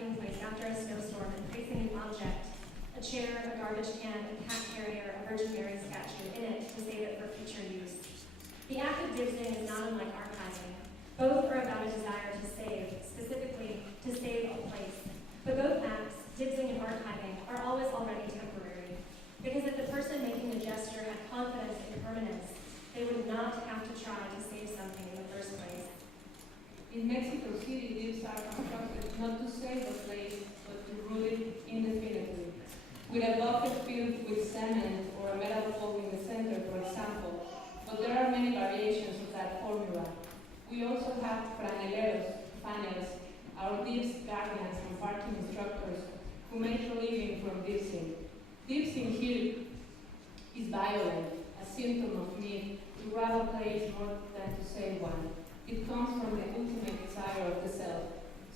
parking place after a snowstorm and placing an object, a chair, a garbage can, a cat carrier, a Virgin Mary statue in it to save it for future use. The act of dibsing is not unlike archiving. Both are about a desire to save, specifically to save a place. But both acts, dibsing and archiving, are always already temporary. Because if the person making the gesture had confidence in permanence, they would not have to try to save something in the first place. In Mexico City, dibs are constructed not to save a place, but to root it indefinitely. With a bucket filled with cement or a metal pole in the center, for example, but there are many variations of that formula. We also have franeleros, fanels, our dibs guardians and parking instructors who make a living from dibsing. Dibsing here is violent, a symptom of need to grab a place more than to save one. It comes from the ultimate desire of the self,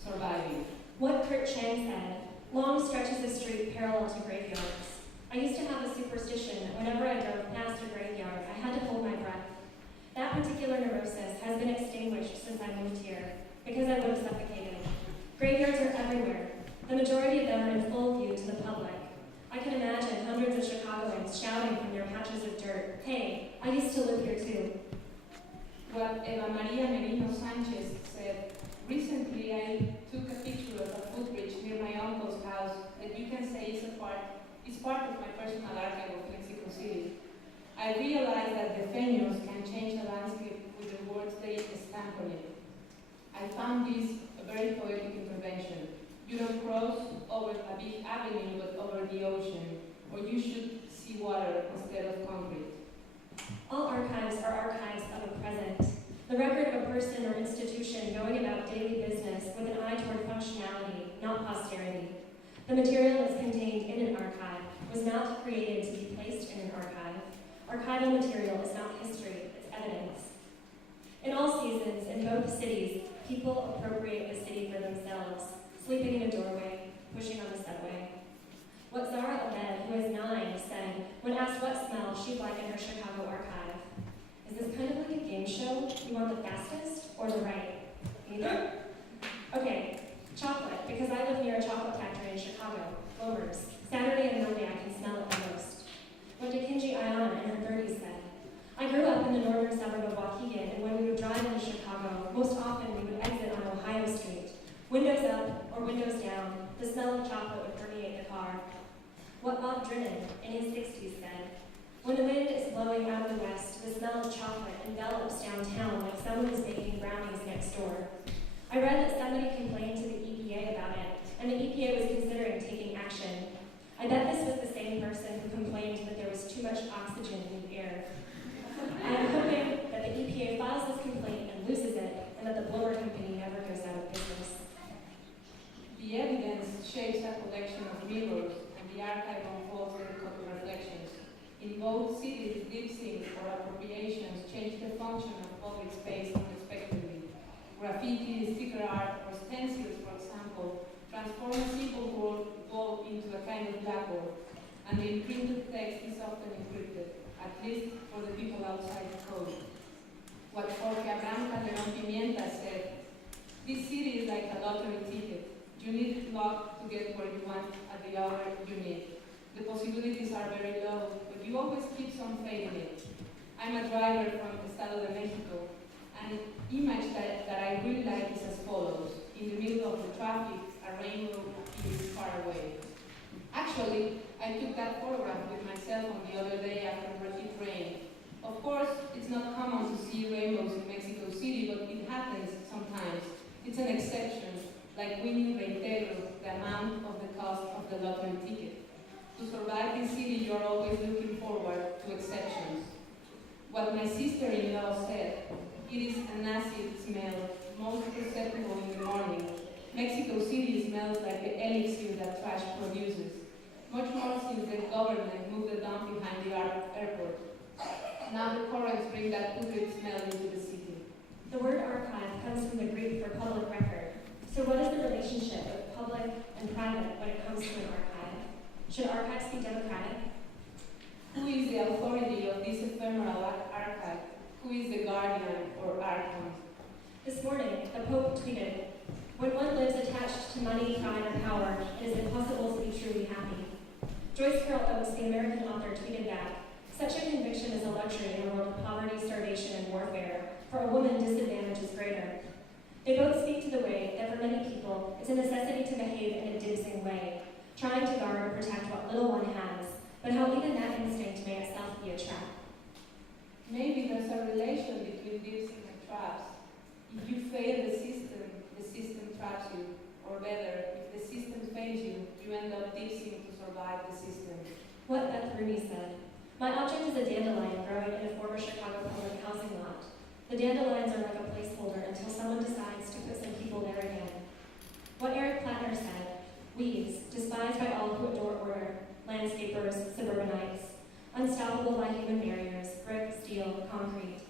surviving. What Kurt Chang said, long stretches of street parallel to graveyards. I used to have a superstition that whenever I drove past a graveyard, I had to hold my breath. That particular neurosis has been extinguished since I moved here, because I would have suffocated. Graveyards are everywhere. The majority of them are in full view to the public. I can imagine hundreds of Chicagoans shouting from their patches of dirt, "Hey, I used to live here too." What Eva Maria Merino Sanchez said, recently I took a picture of a footbridge near my uncle's house that you can say is part of my personal archive of Mexico City. I realized that the feños can change the landscape with the words they stamp on it. I found this a very poetic intervention. You don't cross over a big avenue but over the ocean, or you should see water instead of concrete. All archives are archives of a present, the record of a person or institution going about daily business with an eye toward functionality, not posterity. The material that's contained in an archive was not created to be placed in an archive. Archival material is not history, it's evidence. In all seasons, in both cities, people appropriate the city for themselves, sleeping in a doorway, pushing on the subway. What Zara Abed, who is 9, said when asked what smell she'd like in her Chicago archive. Is this kind of like a game show? You want the fastest or the right? Neither? Okay, chocolate, because I live near a chocolate factory in Chicago, Glomer's. Saturday and Monday I can smell it the most. What Dickinji Ayana in her 30s said. I grew up in the northern suburb of Waukegan, and when we would drive into Chicago, most often we would exit on Ohio Street. Windows up or windows down, the smell of chocolate would permeate the car. What Bob Drinnen, in his 60s, said, when the wind is blowing out of the west, the smell of chocolate envelops downtown like someone is baking brownies next door. I read that somebody complained to the EPA about it, and the EPA was considering taking action. I bet this was the same person who complained that there was too much oxygen in the air. I am hoping that the EPA files this complaint and loses it, and that the blower company never goes out of business. The evidence shapes a collection of mirrors, and the archive unfolds reflections. In both cities, dibsing or appropriations change the function of public space unexpectedly. Graffiti, sticker art, or stencils, for example, transform a simple wall into a kind of blackboard, and the imprinted text is often encrypted, at least for the people outside the code. What Jorge Abraham Calderón Pimienta said, this city is like a lottery ticket. You need luck to get where you want at the hour you need. The possibilities are very low, but you always keep some faith in it. I'm a driver from Estado de Mexico, and an image that I really like is as follows. In the middle of the traffic, a rainbow is far away. Actually, I took that photograph with my cell phone the other day after it rained. Of course, it's not common to see rainbows in Mexico City, but it happens sometimes. It's an exception, like winning reitero, the amount of the cost of the lottery ticket. To survive this city, you're always looking forward to exceptions. What my sister-in-law said, it is an acid smell, most perceptible in the morning. Mexico City smells like the elixir that trash produces. Much more since the government moved the dump behind the airport. Now the currents bring that putrid smell into the city. The word archive comes from the Greek for public record. So what is the relationship of public and private when it comes to an archive? Should archives be democratic? Who is the authority of this ephemeral archive? Who is the guardian or archon? This morning, the Pope tweeted, When one lives attached to money, pride, or power, it is impossible to be truly happy. Joyce Carol Oates, the American author, tweeted back, "Such a conviction is a luxury in a world of poverty, starvation, and warfare. For a woman, disadvantage is greater." They both speak to the way that for many people, it's a necessity to behave in a dibsing way, trying to guard or protect what little one has, but how even that instinct may itself be a trap. Maybe there's a relation between dibsing and traps. If you fail the system traps you. Or better, if the system fails you, you end up dibsing to survive the system. What Beth Rooney said. "My object is a dandelion growing in a former Chicago public housing lot. The dandelions are like a placeholder until someone decides to put some people there again." What Eric Plattner said. "Weeds, despised by all who adore order, landscapers, suburbanites, unstoppable by human barriers, brick, steel, concrete,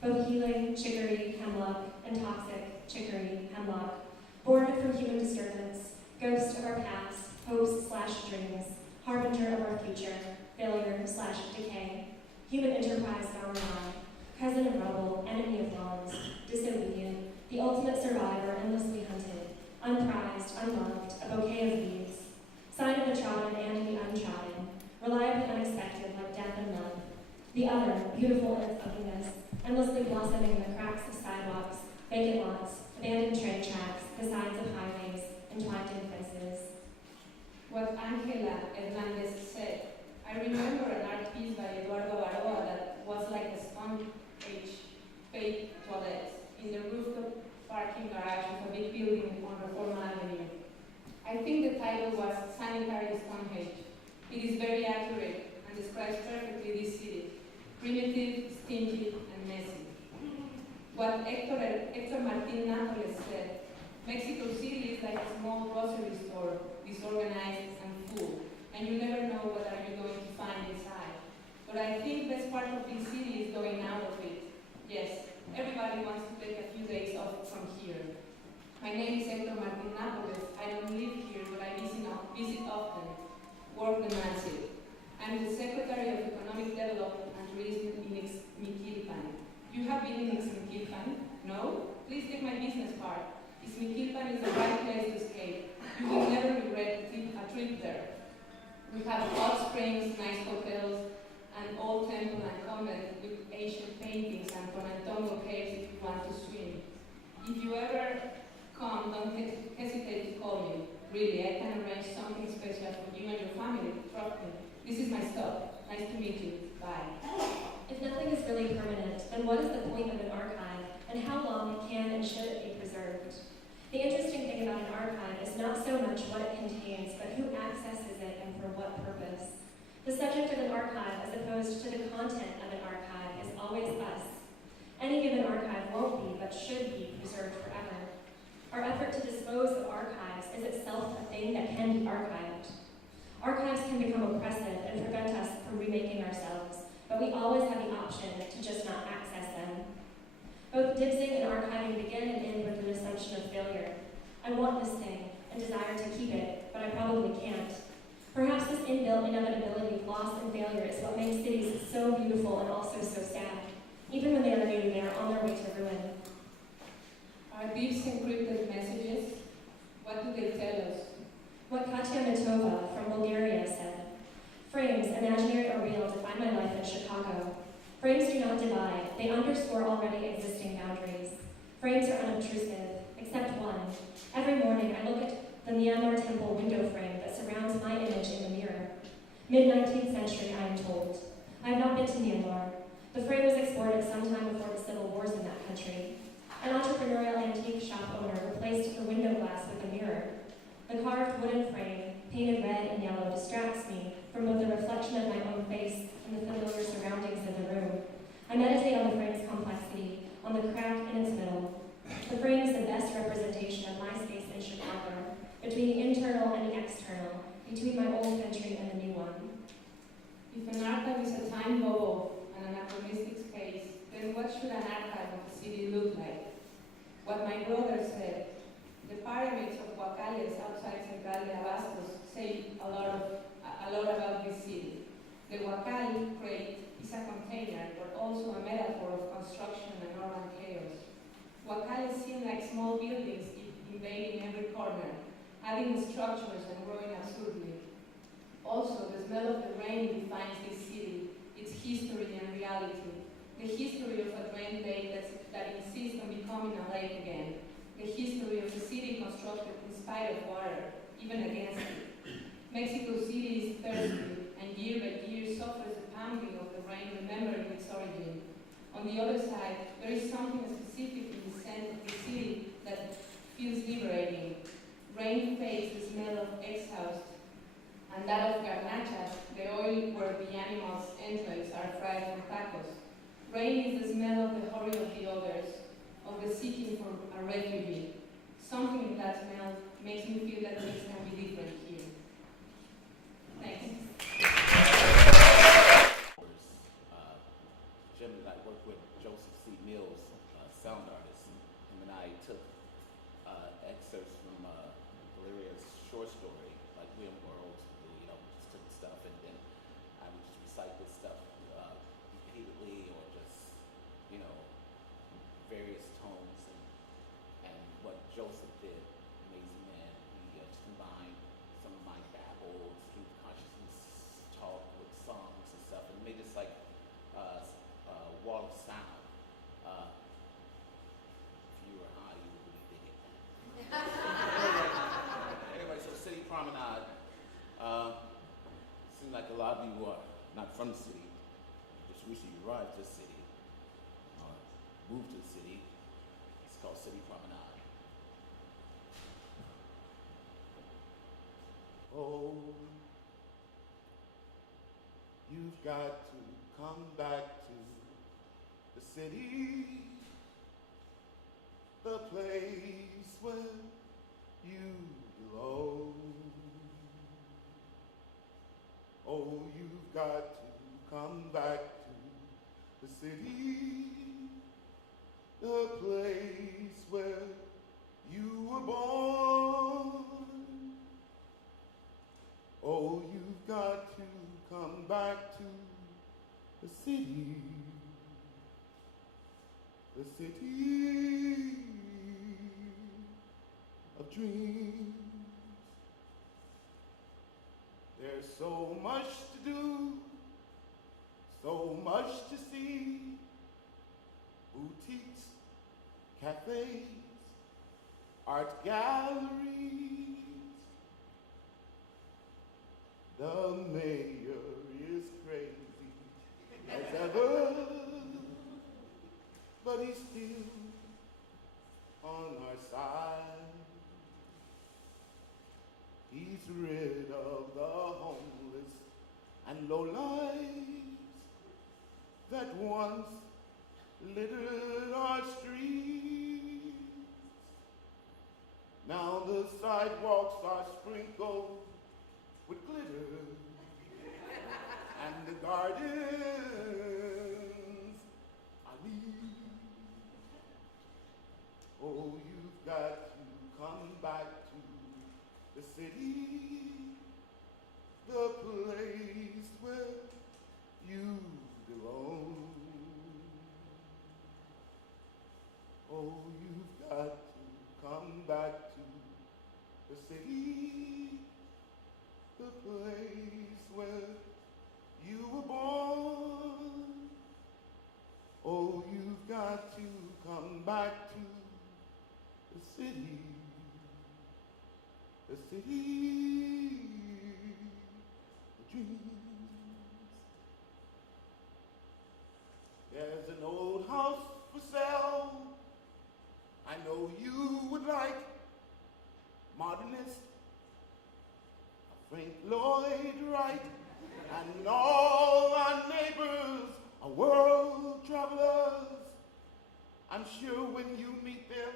both healing, chicory, hemlock, and toxic, chicory, hemlock, born from human disturbance, ghost of our past, hopes/dreams, harbinger of our future, failure/decay, human enterprise gone wrong, cousin of rubble, enemy of lawns, disobedient, the ultimate survivor, endlessly hunted, unprized, unloved, a bouquet of weeds, sign of the trodden and the untrodden, reliably unexpected like death and love, the other, beautiful in its ugliness, endlessly blossoming in the cracks of sidewalks, vacant lots, abandoned train tracks, the sides of highways, entwined fences." What Angela Hernandez said. I remember an art piece by Eduardo Baroa that was like a sponge fake toilet in the rooftop parking garage of a big building on Reforma Avenue. I think the title was Sanitary Stonehenge. It is very accurate and describes perfectly this city. Primitive, stingy, and messy. What Hector Martin Nápoles said, Mexico City is like a small grocery store, disorganized and full, and you never know what are you going to find inside. But I think best part of this city is going out of it. Yes, everybody wants to take a few days off from here. My name is Hector Martin Nápoles. I don't live here, but I visit often. Work demands it. I'm the Secretary of Economic Development and Tourism in Ixmiquilpan. You have been in Ixmiquilpan? No? Please take my business card. Ixmiquilpan is the right place to escape. You will never regret a trip there. We have hot springs, nice hotels, an old temple and convent with ancient paintings and Tonantongo caves if you want to swim. If you ever come, don't hesitate to call me. Really, I can arrange something special for you and your family. Trust me. This is my stop. Nice to meet you. Bye. If nothing is really permanent, then what is the point of an archive, and how long can and should it be preserved? The interesting thing about an archive is not so much what it contains, but who accesses it and for what purpose. The subject of an archive, as opposed to the content of an archive, is always us. Any given archive won't be, but should be, preserved forever. Our effort to dispose of archives is itself a thing that can be archived. Archives can become oppressive and prevent us from remaking ourselves, but we always have the option to just not access them. Both dibsing and archiving begin and end with an assumption of failure. I want this thing and desire to keep it, but I probably can't. Perhaps this inbuilt inevitability of loss and failure is what makes cities so beautiful and also so sad. Even when they are new, they are on their way to ruin. Are these encrypted messages? What do they tell us? What Katya Mitova from Bulgaria said, "Frames, imaginary or real, define my life in Chicago. Frames do not divide, they underscore already existing boundaries. Frames are unobtrusive, except one. Every morning I look at the Myanmar temple window frame that surrounds my image in the mirror. Mid-19th century, I am told. I have not been to Myanmar. The frame was exported sometime before the civil wars in that country. An entrepreneurial antique shop owner replaced the window glass with a mirror. The carved wooden frame, painted red and yellow, distracts me from both the reflection of my own face and the familiar surroundings of the room. I meditate on the frame's complexity, on the crack in its middle. The frame is the best representation of my space in Chicago, between the internal and the external, between my old country and the new one." If an archive is a time bubble and an anachronistic space, then what should an archive of a city look like? What my brother said, the pyramids of Huacales outside Central de Abastos say a lot about this city. The Huacal crate is a container, but also a metaphor of construction and urban chaos. Huacales seem like small buildings in invading every corner, adding structures and growing absurdly. Also, the smell of the rain defines this city, its history and reality. The history of a drained lake that insists on becoming a lake again. The history of a city constructed in spite of water, even against it. Mexico City is thirsty, and year by year suffers the pounding of the rain, remembering its origin. On the other side, there is something specific in the scent of the city that feels liberating. Rain fades the smell of exhaust, and that of garnacha, the oil where the animals' entrails are fried for tacos. Rain is the smell of the hurry of the others, of the seeking for a refugee. Something in that smell makes me feel that things can be different here. Thanks. Jim and I worked with Joseph C. Mills, sound artist, and I took excerpts from Valeria's short story, like William World, just took stuff and then I would just recite this stuff repeatedly or just, various tones and what Joseph did, amazing man, he just combined some of my babble, street consciousness talk with songs and stuff and made this like wall of sound. If you were high, you would really dig it. Anyway, so City Promenade. Seems like a lot of you are not from the city, just recently arrived to the city, or moved to the city. It's called City Promenade. Oh, you've got to come back to the city, the place where you belong. Oh, you've got to come back to the city, the place where you were born. Oh, you've got to come back to the city of dreams. There's so much to do, so much to see. Boutiques, cafes, art galleries. The mayor is crazy as ever, but he's still on our side. He's rid of the homeless and lowlifes that once littered our streets. Now the sidewalks are sprinkled with glitter, and the gardens are leaves. Oh, you've got to come back to the city, the place where you belong. Oh, you've got to come back to the city, the place where you were born. Oh, you've got to come back to the city of dreams. There's an old house for sale I know you would like, modernist, Frank Lloyd Wright, and all our neighbors are world travelers. I'm sure when you meet them,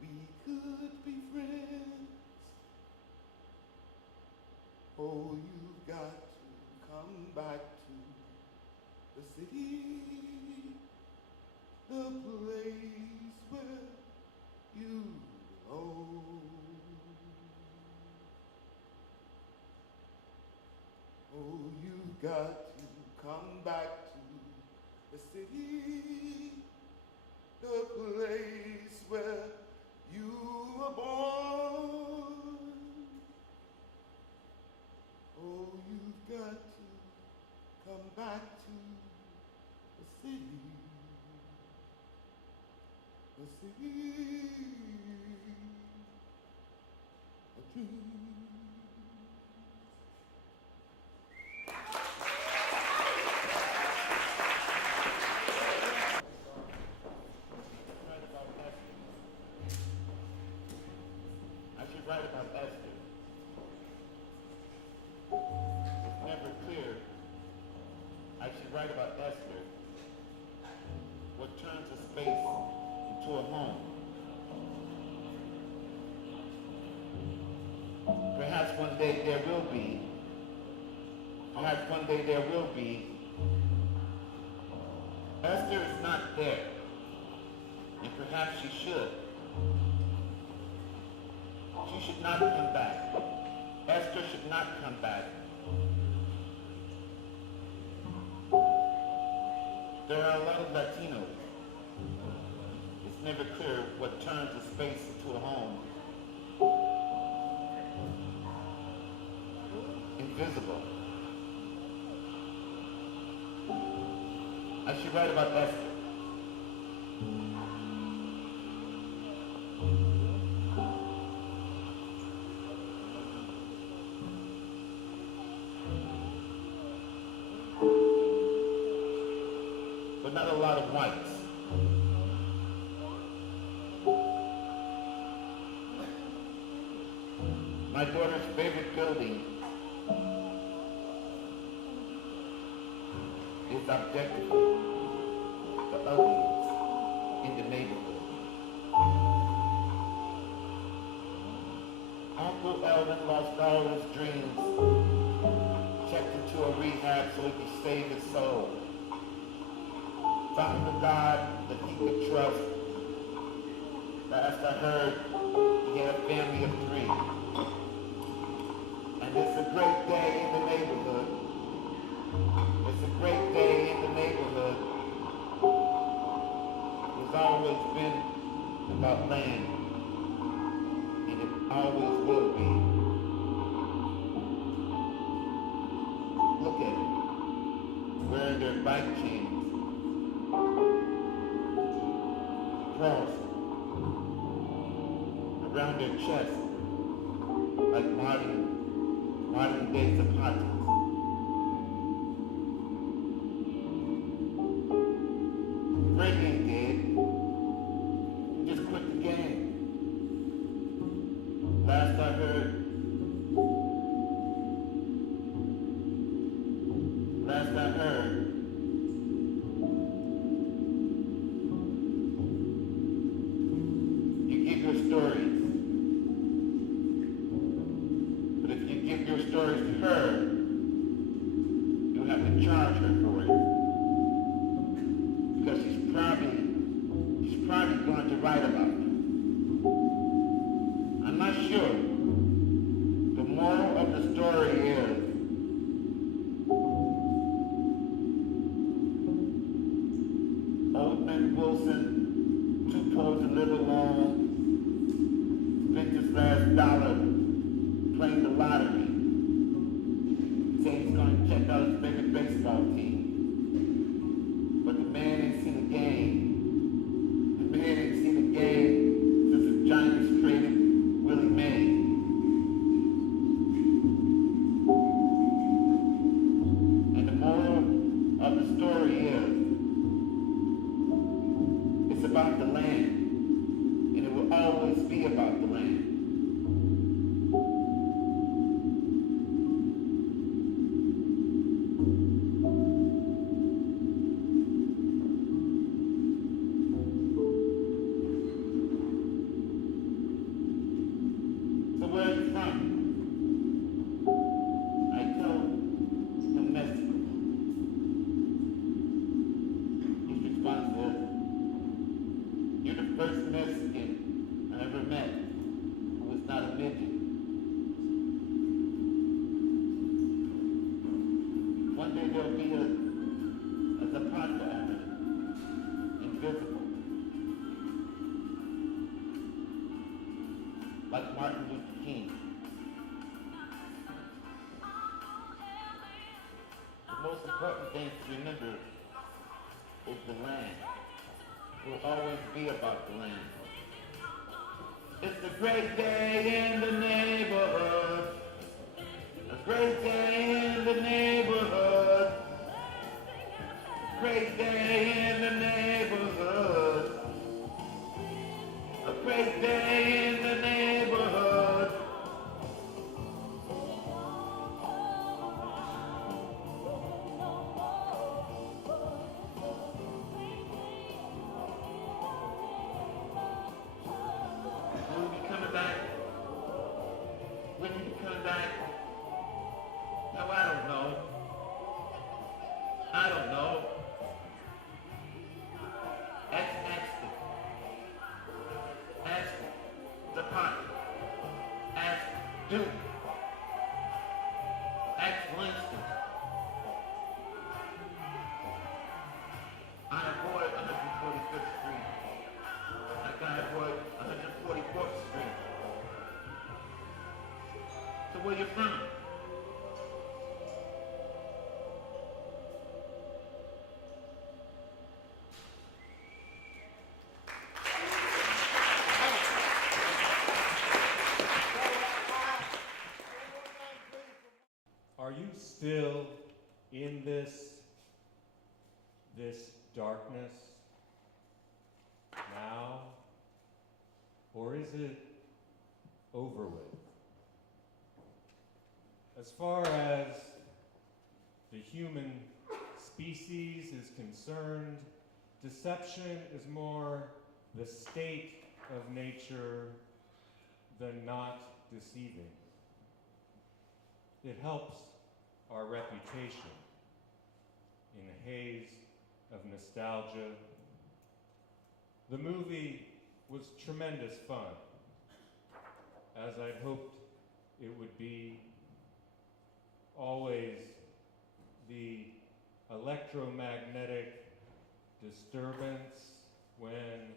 we could be friends. Oh, you've got to come back to the city, the place where you belong. Oh, you've got to come back to the city, the place where you the sea, a dream. I should write about Esther. It's never clear. I should write about Esther. What turns a space into a home. Perhaps one day there will be. Perhaps one day there will be. Esther is not there. And perhaps she should. She should not come back. Esther should not come back. There are a lot of Latinos. It's never clear what turns a space into a home. Invisible. I should write about Esther. But not a lot of whites. My daughter's favorite building is objectively the ugliest in the neighborhood. Uncle Elvin lost all his dreams, checked into a rehab so he could save his soul. Found a God that he could trust. Last I heard, he had a family of 3. And it's a great day in the neighborhood. It's a great day in the neighborhood. It's always been about land. And it always will be. Look at it. Wearing their bike chains. Cross around their chest like modern day zapatos. Brady ain't dead. He just quit the game. Last I heard, you give your stories. But if you give your stories to her, you'll have to charge her for it. Because she's probably going to write about you. I'm not sure. The moral of the story is Old Man Wilson, too poor to live alone, spent his last dollar playing the lottery. Said he's going to check out his favorite baseball team. But the man ain't seen a game. The man ain't seen a game since the Giants traded Willie May. And the moral of the story is, it's about the land. And it will always be about the land. So where are you from? I told him from Mexico. His response was, you're the first Mexican I ever met who was not a midget. One day there'll be a Zapata, invisible, like Martin Luther King. The most important thing to remember is the land. will always be about the land. It's a great day in the neighborhood. A great day in the neighborhood. Great day in the neighborhood. A great day in the neighborhood. Will you be coming back? When you be coming back? No, I don't know. I don't know. Ask the party. Ask Duke. Ask Winston. I avoid 145th Street. Like I avoid 144th Street. So where you from? Are you still in this darkness now? Or is it over with? As far as the human species is concerned, deception is more the state of nature than not deceiving. It helps our reputation in a haze of nostalgia. The movie was tremendous fun, as I'd hoped it would be. Always the electromagnetic disturbance when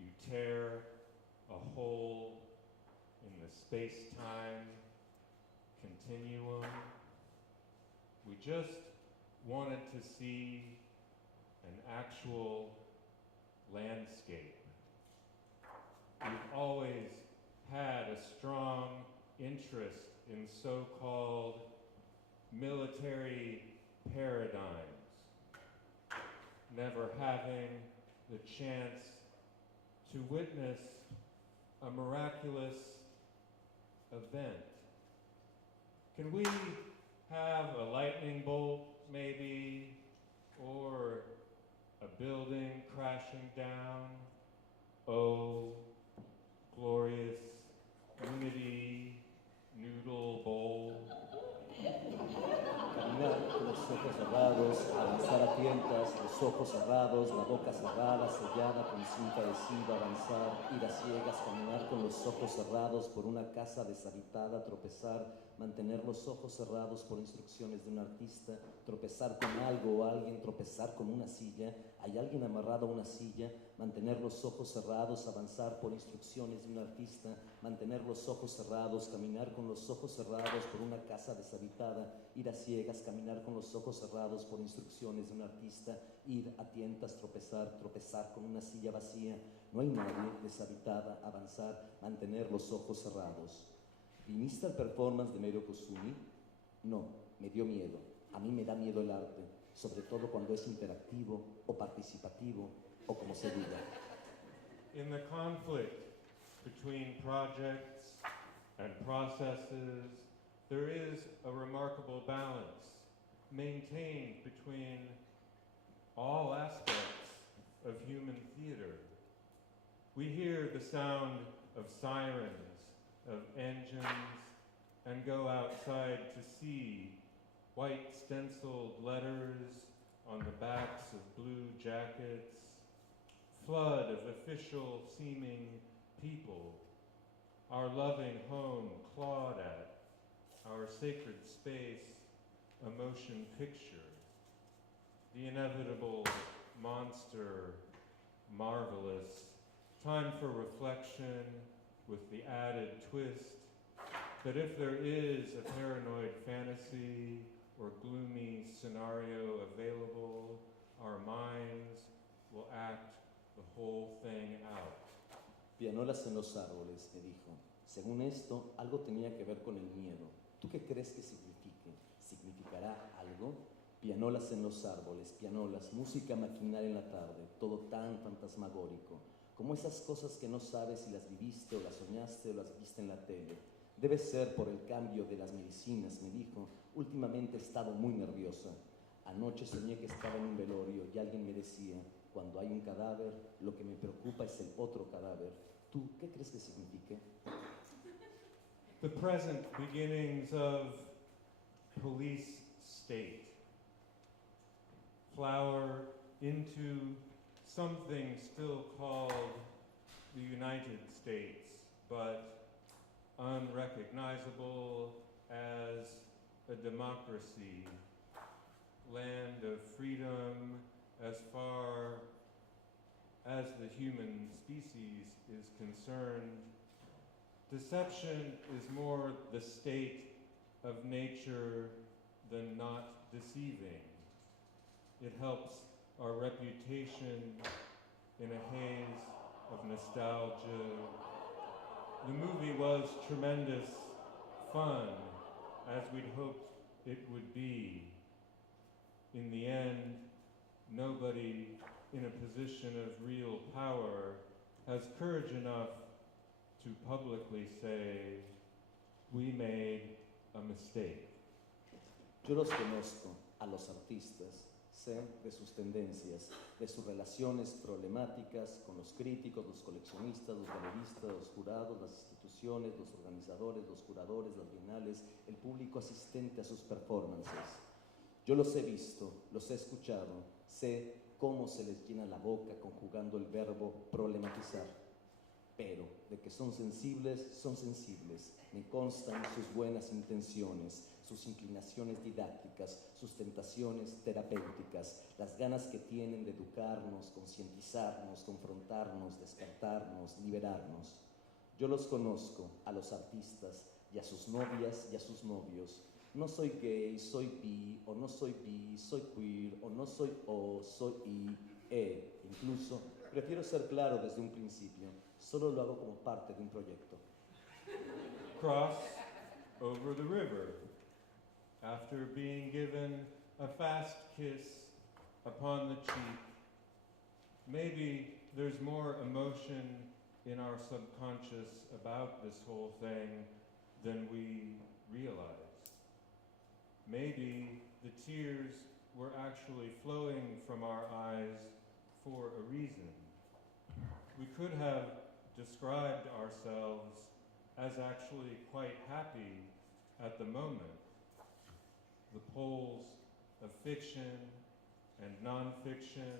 you tear a hole in the space-time continuum. We just wanted to see an actual landscape. We've always had a strong interest in so-called military paradigms, never having the chance to witness a miraculous event. Can we have a lightning bolt, maybe, or a building crashing down? Oh, glorious unity, noodle bowl. Caminar con los ojos cerrados, avanzar a tientas, los ojos cerrados, la boca cerrada, sellada con cinta adhesiva, avanzar, ir a ciegas, caminar con los ojos cerrados por una casa deshabitada, tropezar, mantener los ojos cerrados por instrucciones de un artista, tropezar con algo o alguien, tropezar con una silla, hay alguien amarrado a una silla, mantener los ojos cerrados, avanzar por instrucciones de un artista, mantener los ojos cerrados, caminar con los ojos cerrados por una casa deshabitada, ir a ciegas, caminar con los ojos cerrados por instrucciones de un artista, ir a tientas, tropezar, tropezar con una silla vacía, no hay nadie, deshabitada, avanzar, mantener los ojos cerrados. ¿Viniste al performance de Meiro Kusumi? No, me dio miedo. A mí me da miedo el arte, sobre todo cuando es interactivo o participativo o como se diga. In the conflict between projects and processes, there is a remarkable balance maintained between all aspects of human theater. We hear the sound of sirens, of engines, and go outside to see white stenciled letters on the backs of blue jackets, flood of official seeming people, our loving home clawed at, our sacred space a motion picture, the inevitable monster, marvelous, time for reflection with the added twist that if there is a paranoid fantasy or gloomy scenario available, our minds will act the whole thing out. Pianolas en los árboles, me dijo. Según esto, algo tenía que ver con el miedo. ¿Tú qué crees que signifique? ¿Significará algo? Pianolas en los árboles, pianolas, música maquinal en la tarde, todo tan fantasmagórico, como esas cosas que no sabes si las viviste o las soñaste o las viste en la tele. Debe ser por el cambio de las medicinas, me dijo. Últimamente he estado muy nerviosa. Anoche soñé que estaba en un velorio y alguien me decía, cuando hay un cadáver, lo que me preocupa es el otro cadáver. ¿Tú qué crees que signifique? The present beginnings of police state flower into something still called the United States, but unrecognizable as a democracy, land of freedom as far as the human species is concerned. Deception is more the state of nature than not deceiving. It helps our reputation in a haze of nostalgia. The movie was tremendous fun, as we'd hoped it would be. In the end, nobody in a position of real power has courage enough to publicly say, we made a mistake. Yo los conozco, a los artistas, sé de sus tendencias, de sus relaciones problemáticas con los críticos, los coleccionistas, los galeristas, los jurados, las instituciones, los organizadores, los curadores, las bienales, el público asistente a sus performances. Yo los he visto, los he escuchado, sé cómo se les llena la boca conjugando el verbo problematizar. Pero de que son sensibles, me constan sus buenas intenciones, sus inclinaciones didácticas, sus tentaciones terapéuticas, las ganas que tienen de educarnos, concientizarnos, confrontarnos, despertarnos, liberarnos. Yo los conozco, a los artistas, y a sus novias y a sus novios. No soy gay, soy bi, o no soy bi, soy queer, o no soy o, soy i, e. Incluso, prefiero ser claro desde un principio. Solo lo hago como parte de un proyecto. Cross over the river. After being given a fast kiss upon the cheek, maybe there's more emotion in our subconscious about this whole thing than we realize. Maybe the tears were actually flowing from our eyes for a reason. We could have described ourselves as actually quite happy at the moment. The poles of fiction and nonfiction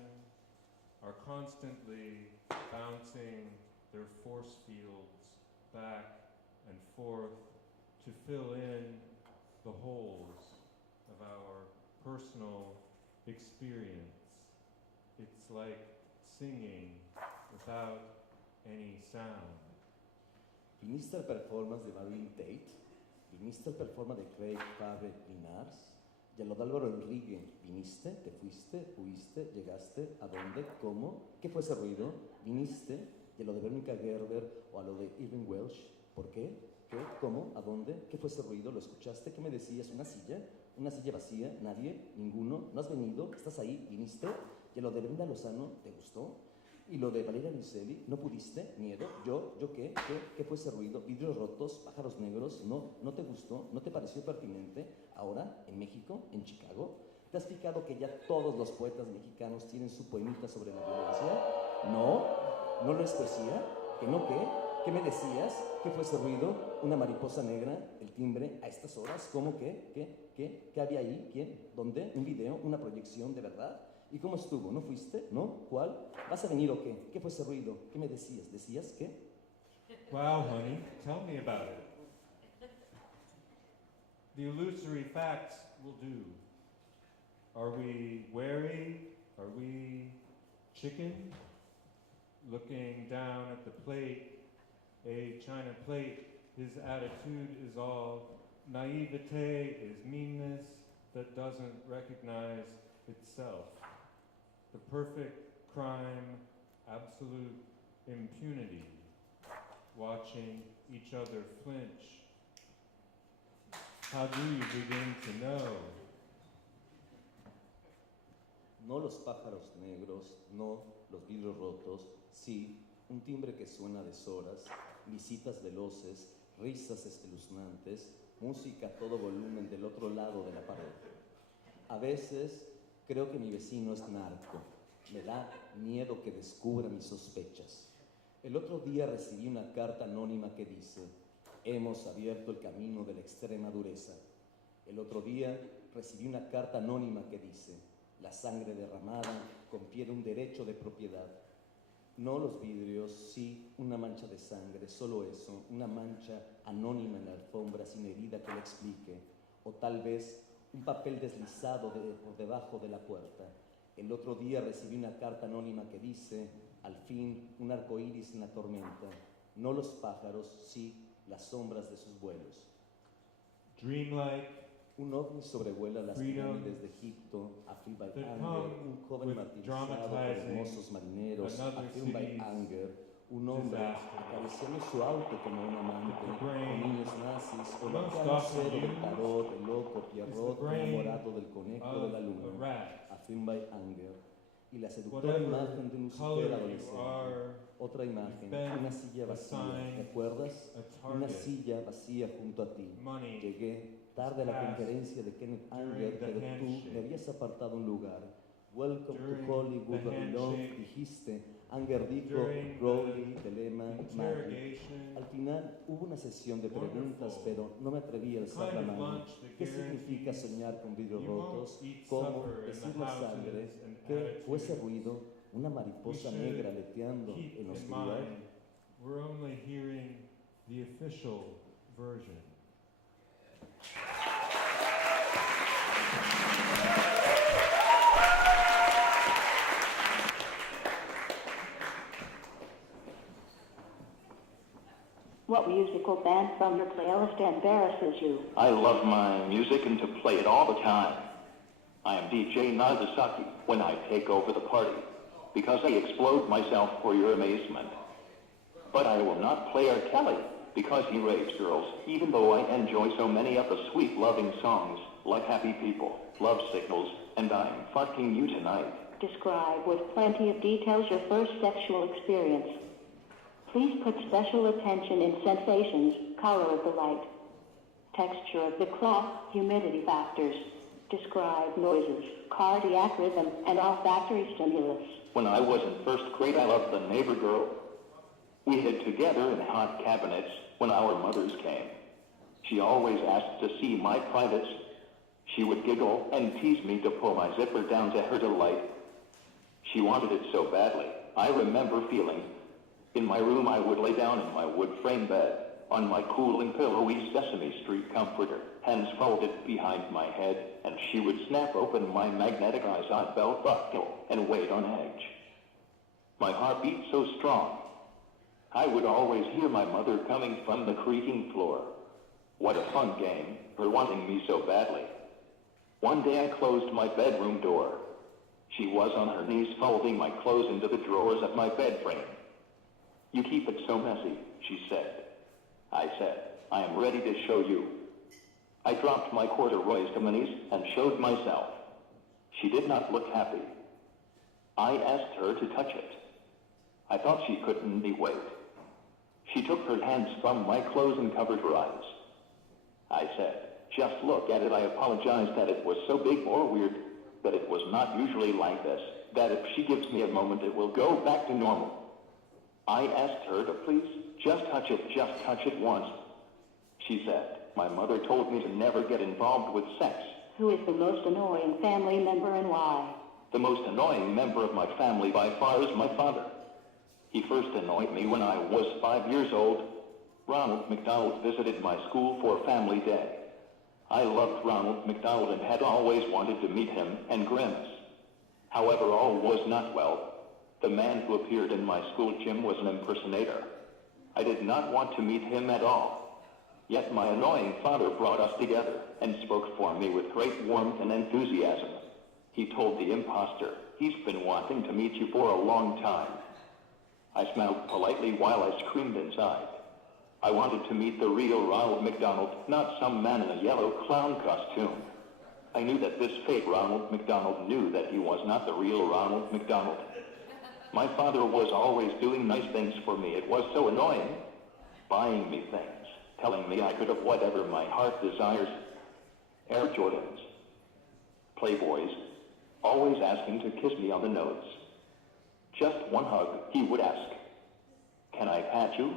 are constantly bouncing their force fields back and forth to fill in the holes of our personal experience. It's like singing without any sound. ¿Viniste al performance de Marilyn Tate? ¿Viniste al performance de Craig Fabre Linars? ¿Y a lo de Álvaro Enrique? ¿Viniste? ¿Te fuiste? ¿Fuiste? ¿Llegaste? ¿A dónde? ¿Cómo? ¿Qué fue ese ruido? ¿Viniste? ¿Y a lo de Veronica Gerber o a lo de Irving Welsh? ¿Por qué? ¿Qué? ¿Cómo? ¿A dónde? ¿Qué fue ese ruido? ¿Lo escuchaste? ¿Qué me decías? ¿Una silla? ¿Una silla vacía? ¿Nadie? ¿Ninguno? ¿No has venido? ¿Estás ahí? ¿Viniste? ¿Y a lo de Brenda Lozano? ¿Te gustó? ¿Y lo de Valeria Luiselli? ¿No pudiste? ¿Miedo? ¿Yo qué? ¿Qué fue ese ruido? ¿Vidrios rotos? ¿Pájaros negros? ¿No te gustó? ¿No te pareció pertinente? Ahora, en México, en Chicago, ¿te has fijado que ya todos los poetas mexicanos tienen su poemita sobre la violencia? ¿No lo es poesía? ¿Que no qué? ¿Qué me decías? ¿Qué fue ese ruido? ¿Una mariposa negra? ¿El timbre? ¿A estas horas? ¿Cómo qué? ¿Qué había ahí? ¿Quién? ¿Dónde? ¿Un video? ¿Una proyección de verdad? ¿Y cómo estuvo? ¿No fuiste? ¿No? ¿Cuál? ¿Vas a venir o qué? ¿Qué fue ese ruido? ¿Qué me decías? ¿Decías qué? Wow, honey, tell me about it. The illusory facts will do. Are we wary? Are we chicken? Looking down at the plate, a china plate, his attitude is all naivete, is meanness that doesn't recognize itself. The perfect crime absolute impunity, watching each other flinch. How do you begin to know? No los pájaros negros, no los vidrios rotos, sí, un timbre que suena a deshoras, visitas veloces, risas espeluznantes, música a todo volumen del otro lado de la pared. A veces creo que mi vecino es narco. Me da miedo que descubra mis sospechas. El otro día recibí una carta anónima que dice: hemos abierto el camino de la extrema dureza. El otro día recibí una carta anónima que dice: la sangre derramada confiere un derecho de propiedad. No los vidrios, sí, una mancha de sangre, solo eso, una mancha anónima en la alfombra sin herida que lo explique. O tal vez un papel deslizado por debajo de la puerta. El otro día recibí una carta anónima que dice: al fin, un arco iris en la tormenta. No los pájaros, sí, las sombras de sus vuelos. Dreamlike, Un ovni sobrevuela las freedom pirámides de Egipto, Afil by that Anger, come un joven with martirizado por dramatizing hermosos marineros, another Afil by city's Anger, un hombre disaster. acariciando su auto como un amante, The o brain, niños nazis, o el most arcano often cero del used, tarot, el loco, is the Pierrot, brain enamorado del conejo de of la a luna, rat. Afil by Anger, y la seductora Whatever imagen de un color Lucifer you adolescente. are, Otra imagen, been una silla vacía, assigned ¿recuerdas? a Una target. silla vacía junto a ti. Money Llegué tarde a la passed conferencia de Kenneth during Anger, the pero tú handshake. me habías apartado un lugar. Welcome During to Hollywood, the Babylon, handshake. dijiste. Anger dijo, During Rowley, the Telema, Maggie. interrogation, Al final hubo una sesión de preguntas, Wonderful. pero no me atreví a alzar la kind of mano. lunch that ¿Qué significa guarantees soñar con vidrios you won't rotos? eat ¿Cómo supper in decir the la sangre? houses and ¿Qué fue ese attitudes ruido? Una mariposa we should negra aleteando keep en la in oscuridad. mind? We're only hearing the official version. What musical band from your playlist embarrasses you? I love my music and to play it all the time. I am DJ Nagasaki when I take over the party, because I explode myself for your amazement. But I will not play R. Kelly, because he rapes girls, even though I enjoy so many of the sweet loving songs, like Happy People, Love Signals, and I'm Fucking You Tonight. Describe with plenty of details your first sexual experience. Please put special attention in sensations, color of the light, texture of the cloth, humidity factors. Describe noises, cardiac rhythm, and olfactory stimulus. When I was in first grade, I loved the neighbor girl. We hid together in hot cabinets when our mothers came. She always asked to see my privates. She would giggle and tease me to pull my zipper down to her delight. She wanted it so badly. I remember feeling. In my room, I would lay down in my wood frame bed, on my cool and pillowy Sesame Street comforter, hands folded behind my head, and she would snap open my magnetic eyesight belt buckle and wait on edge. My heart beat so strong. I would always hear my mother coming from the creaking floor. What a fun game, her wanting me so badly. One day I closed my bedroom door. She was on her knees folding my clothes into the drawers of my bed frame. You keep it so messy, she said. I said, I am ready to show you. I dropped my corduroys to my knees and showed myself. She did not look happy. I asked her to touch it. I thought she couldn't wait. She took her hands from my clothes and covered her eyes. I said, just look at it. I apologized that it was so big or weird, that it was not usually like this, that if she gives me a moment it will go back to normal. I asked her to please just touch it once. She said, my mother told me to never get involved with sex. Who is the most annoying family member and why? The most annoying member of my family by far is my father. He first annoyed me when I was 5 years old. Ronald McDonald visited my school for Family Day. I loved Ronald McDonald and had always wanted to meet him and Grimace. However, all was not well. The man who appeared in my school gym was an impersonator. I did not want to meet him at all. Yet my annoying father brought us together and spoke for me with great warmth and enthusiasm. He told the imposter, he's been wanting to meet you for a long time. I smiled politely while I screamed inside. I wanted to meet the real Ronald McDonald, not some man in a yellow clown costume. I knew that this fake Ronald McDonald knew that he was not the real Ronald McDonald. My father was always doing nice things for me. It was so annoying. Buying me things, telling me I could have whatever my heart desires. Air Jordans, Playboys, always asking to kiss me on the nose. Just one hug, he would ask. Can I pat you?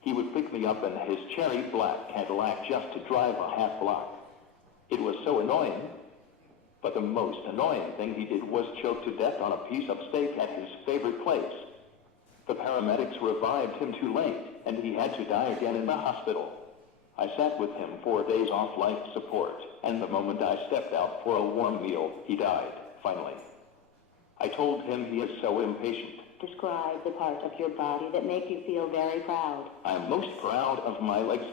He would pick me up in his cherry black Cadillac just to drive a half block. It was so annoying. But the most annoying thing he did was choke to death on a piece of steak at his favorite place. The paramedics revived him too late, and he had to die again in the hospital. I sat with him 4 days off life support, and the moment I stepped out for a warm meal, he died, finally. I told him he is so impatient. Describe the part of your body that make you feel very proud. I am most proud of my legs.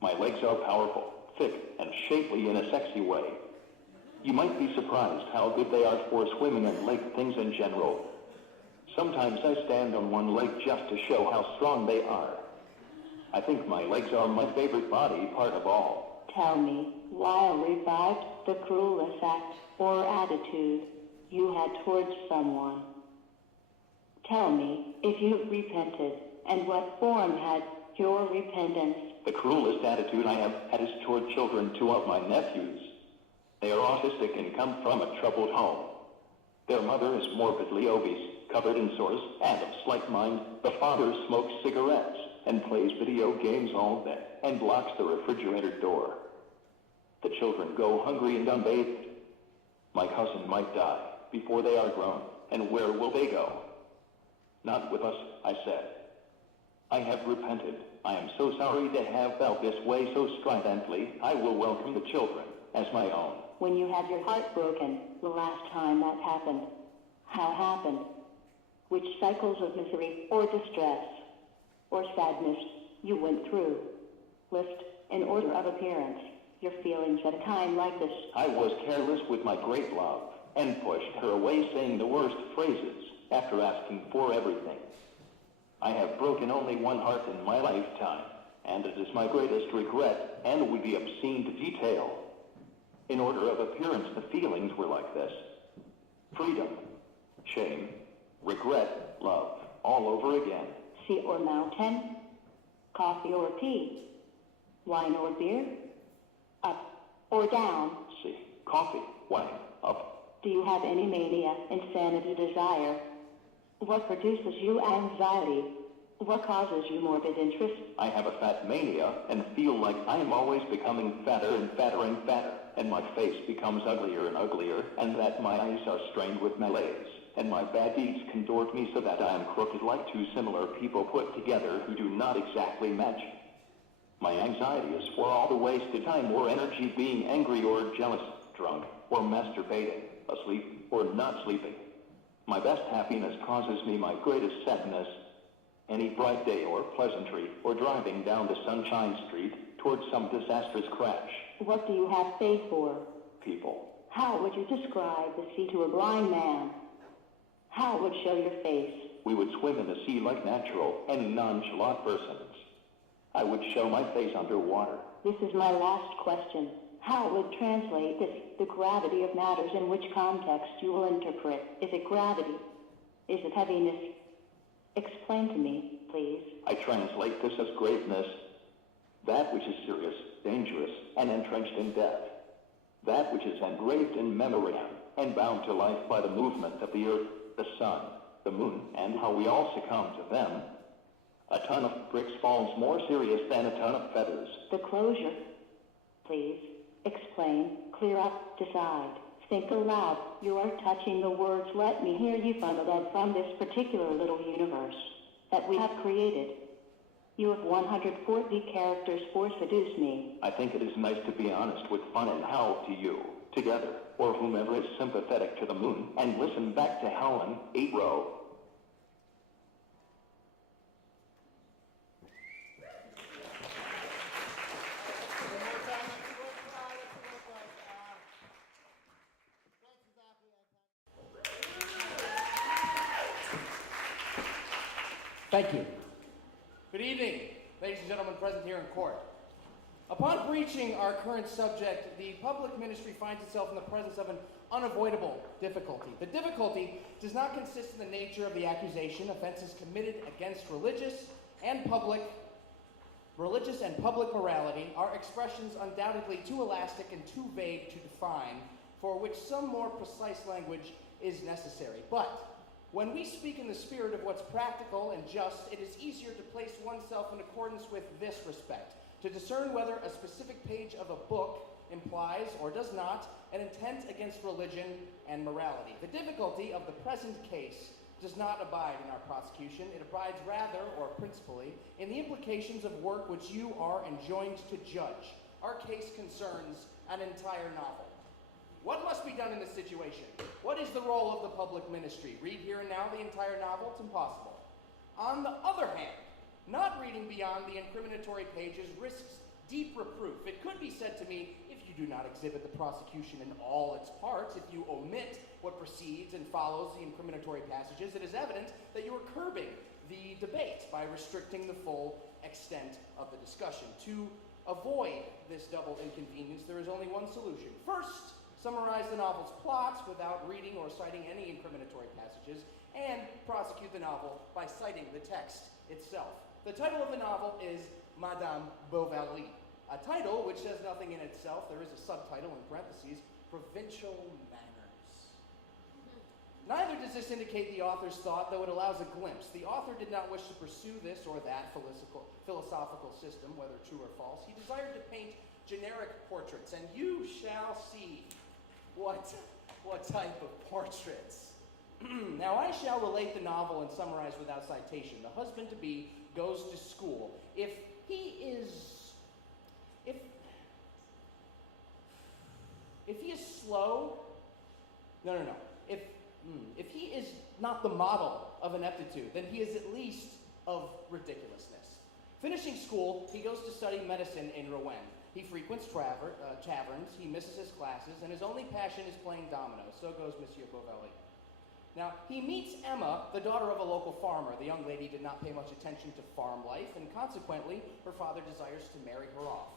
My legs are powerful, thick, and shapely in a sexy way. You might be surprised how good they are for swimming and lake things in general. Sometimes I stand on one leg just to show how strong they are. I think my legs are my favorite body part of all. Tell me, why revived the cruelest act or attitude you had towards someone? Tell me if you repented, and what form had your repentance? The cruelest attitude I have had is toward children, 2 of my nephews. They are autistic and come from a troubled home. Their mother is morbidly obese, covered in sores, and of slight mind. The father smokes cigarettes and plays video games all day and locks the refrigerator door. The children go hungry and unbathed. My cousin might die before they are grown, and where will they go? Not with us, I said. I have repented. I am so sorry to have felt this way so stridently. I will welcome the children as my own. When you had your heart broken, the last time that happened, how happened? Which cycles of misery or distress or sadness you went through? List, in order of appearance, your feelings at a time like this. I was careless with my great love and pushed her away, saying the worst phrases after asking for everything. I have broken only one heart in my lifetime, and it is my greatest regret and would be obscene to detail. In order of appearance, the feelings were like this: freedom, shame, regret, love, all over again. Sea or mountain, coffee or tea, wine or beer, up or down. See, coffee, wine, up. Do you have any mania, insanity, desire? What produces you anxiety? What causes you morbid interest? I have a fat mania and feel like I am always becoming fatter and fatter and fatter, and my face becomes uglier and uglier, and that my eyes are strained with malaise, and my bad deeds contort me so that I am crooked like 2 similar people put together who do not exactly match. My anxiety is for all the wasted time or energy being angry or jealous, drunk or masturbating, asleep or not sleeping. My best happiness causes me my greatest sadness. Any bright day or pleasantry, or driving down the Sunshine Street towards some disastrous crash. What do you have faith for? People. How would you describe the sea to a blind man? How would show your face? We would swim in the sea like natural and nonchalant persons. I would show my face underwater. This is my last question. How would translate this, the gravity of matters, in which context you will interpret? Is it gravity? Is it heaviness? Explain to me, please. I translate this as greatness, that which is serious, dangerous, and entrenched in death, that which is engraved in memory and bound to life by the movement of the earth, the sun, the moon, and how we all succumb to them. A ton of bricks falls more serious than a ton of feathers. The closure. Please, explain, clear up, decide. Think aloud. You are touching the words. Let me hear you from this particular little universe that we have created. You have 140 characters for seduce me. I think it is nice to be honest with fun and howl to you, together, or whomever is sympathetic to the moon, and listen back to Helen, 8 row. Thank you. Good evening, ladies and gentlemen present here in court. Upon breaching our current subject, the public ministry finds itself in the presence of an unavoidable difficulty. The difficulty does not consist in the nature of the accusation. Offenses committed against religious and public morality are expressions undoubtedly too elastic and too vague to define, for which some more precise language is necessary. But when we speak in the spirit of what's practical and just, it is easier to place oneself in accordance with this respect, to discern whether a specific page of a book implies or does not an intent against religion and morality. The difficulty of the present case does not abide in our prosecution. It abides rather, or principally, in the implications of work which you are enjoined to judge. Our case concerns an entire novel. What must be done in this situation? What is the role of the public ministry? Read here and now the entire novel? It's impossible. On the other hand, not reading beyond the incriminatory pages risks deep reproof. It could be said to me, if you do not exhibit the prosecution in all its parts, if you omit what precedes and follows the incriminatory passages, it is evident that you are curbing the debate by restricting the full extent of the discussion. To avoid this double inconvenience, there is only one solution. First, summarize the novel's plots without reading or citing any incriminatory passages, and prosecute the novel by citing the text itself. The title of the novel is Madame Bovary, a title which says nothing in itself. There is a subtitle in parentheses, Provincial Manners. Neither does this indicate the author's thought, though it allows a glimpse. The author did not wish to pursue this or that philosophical system, whether true or false. He desired to paint generic portraits, and you shall see what type of portraits. Now I shall relate the novel and summarize without citation. The husband-to-be goes to school. If he is slow, no. If he is not the model of ineptitude, then he is at least of ridiculousness. Finishing school, he goes to study medicine in Rouen. He frequents taverns, he misses his classes, and his only passion is playing dominoes. So goes Monsieur Bovary. Now, he meets Emma, the daughter of a local farmer. The young lady did not pay much attention to farm life, and consequently, her father desires to marry her off.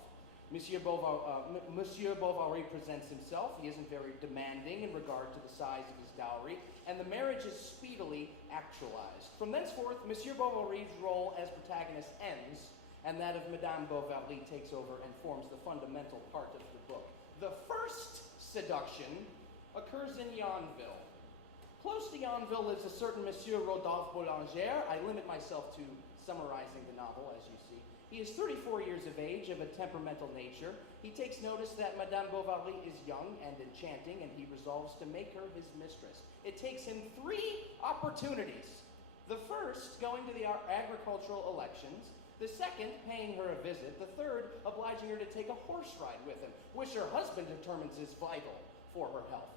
Monsieur Bovary presents himself. He isn't very demanding in regard to the size of his dowry, and the marriage is speedily actualized. From thenceforth, Monsieur Bovary's role as protagonist ends, and that of Madame Bovary takes over and forms the fundamental part of the book. The first seduction occurs in Yonville. Close to Yonville lives a certain Monsieur Rodolphe Boulanger. I limit myself to summarizing the novel, as you see. He is 34 years of age, of a temperamental nature. He takes notice that Madame Bovary is young and enchanting, and he resolves to make her his mistress. It takes him 3 opportunities. The first, going to the agricultural elections. The second, paying her a visit. The third, obliging her to take a horse ride with him, which her husband determines is vital for her health.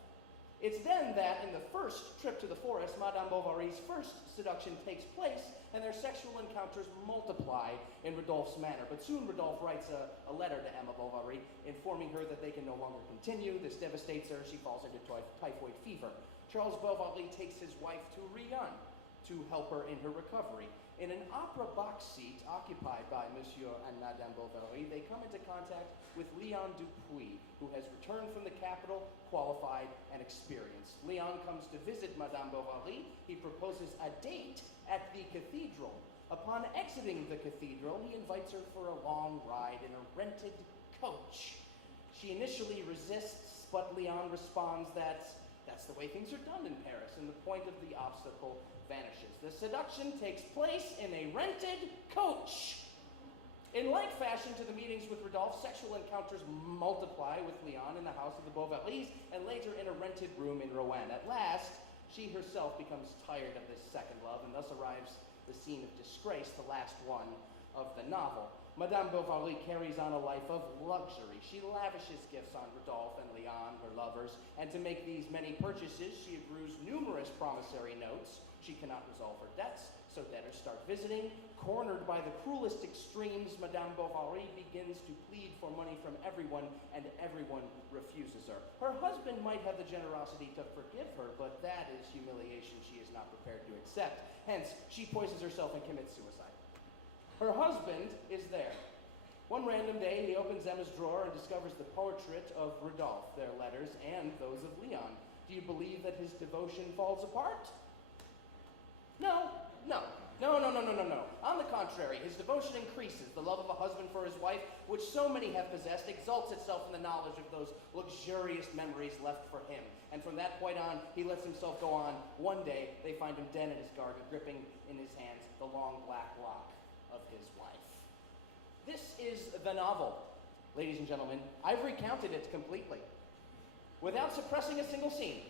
It's then that, in the first trip to the forest, Madame Bovary's first seduction takes place, and their sexual encounters multiply in Rodolphe's manner. But soon Rodolphe writes a letter to Emma Bovary, informing her that they can no longer continue. This devastates her. She falls into typhoid fever. Charles Bovary takes his wife to Rion to help her in her recovery. In an opera box seat occupied by Monsieur and Madame Bovary, they come into contact with Leon Dupuis, who has returned from the capital, qualified and experienced. Leon comes to visit Madame Bovary. He proposes a date at the cathedral. Upon exiting the cathedral, he invites her for a long ride in a rented coach. She initially resists, but Leon responds that that's the way things are done in Paris, and the point of the obstacle vanishes. The seduction takes place in a rented coach. In like fashion to the meetings with Rodolphe, sexual encounters multiply with Leon in the house of the Bovarys, and later in a rented room in Rouen. At last, she herself becomes tired of this second love, and thus arrives the scene of disgrace, the last one of the novel. Madame Bovary carries on a life of luxury. She lavishes gifts on Rodolphe and Leon, her lovers, and to make these many purchases, she accrues numerous promissory notes. She cannot resolve her debts, so debtors start visiting. Cornered by the cruelest extremes, Madame Bovary begins to plead for money from everyone, and everyone refuses her. Her husband might have the generosity to forgive her, but that is humiliation she is not prepared to accept. Hence, she poisons herself and commits suicide. Her husband is there. One random day, he opens Emma's drawer and discovers the portrait of Rodolphe, their letters, and those of Leon. Do you believe that his devotion falls apart? No. On the contrary, his devotion increases. The love of a husband for his wife, which so many have possessed, exalts itself in the knowledge of those luxurious memories left for him. And from that point on, he lets himself go on. One day, they find him dead in his garden, gripping in his hands the long black lock of his wife. This is the novel, ladies and gentlemen. I've recounted it completely, without suppressing a single scene.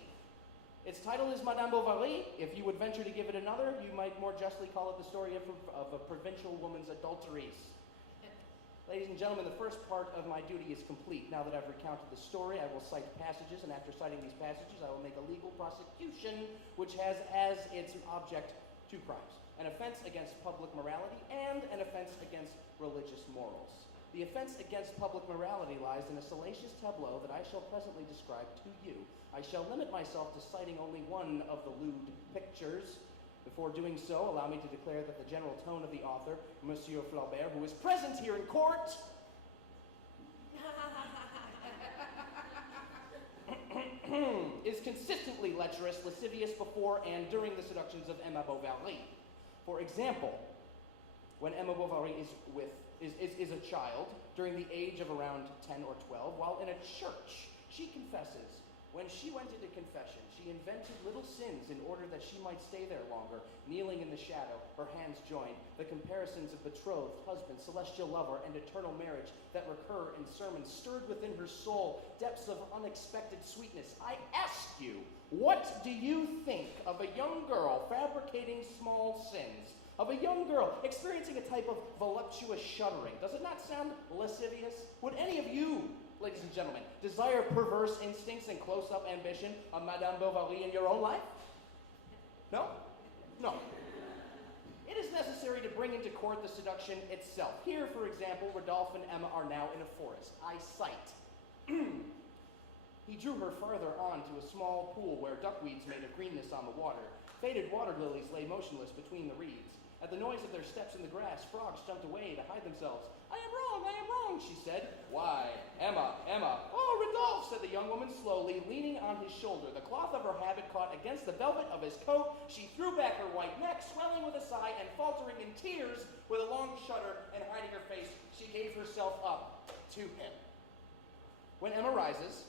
Its title is Madame Bovary. If you would venture to give it another, you might more justly call it the story of a provincial woman's adulteries. Ladies and gentlemen, the first part of my duty is complete. Now that I've recounted the story, I will cite passages, and after citing these passages, I will make a legal prosecution which has as its object two crimes: an offense against public morality and an offense against religious morals. The offense against public morality lies in a salacious tableau that I shall presently describe to you. I shall limit myself to citing only one of the lewd pictures. Before doing so, allow me to declare that the general tone of the author, Monsieur Flaubert, who is present here in court, is consistently lecherous, lascivious before and during the seductions of Emma Bovary. For example, when Emma Bovary is a child, during the age of around 10 or 12, while in a church, she confesses. When she went into confession, she invented little sins in order that she might stay there longer, kneeling in the shadow, her hands joined, the comparisons of betrothed, husband, celestial lover, and eternal marriage that recur in sermons stirred within her soul depths of unexpected sweetness. I ask you, what do you think of a young girl fabricating small sins? Of a young girl experiencing a type of voluptuous shuddering? Does it not sound lascivious? Would any of you, ladies and gentlemen, desire perverse instincts and close-up ambition of Madame Bovary in your own life? No? No. It is necessary to bring into court the seduction itself. Here, for example, Rodolphe and Emma are now in a forest. I cite. He drew her farther on to a small pool where duckweeds made a greenness on the water. Faded water lilies lay motionless between the reeds. At the noise of their steps in the grass, frogs jumped away to hide themselves. I am wrong, she said. Why, Emma. Oh, Rodolphe, said the young woman slowly, leaning on his shoulder. The cloth of her habit caught against the velvet of his coat. She threw back her white neck, swelling with a sigh and faltering in tears with a long shudder and hiding her face. She gave herself up to him. When Emma rises,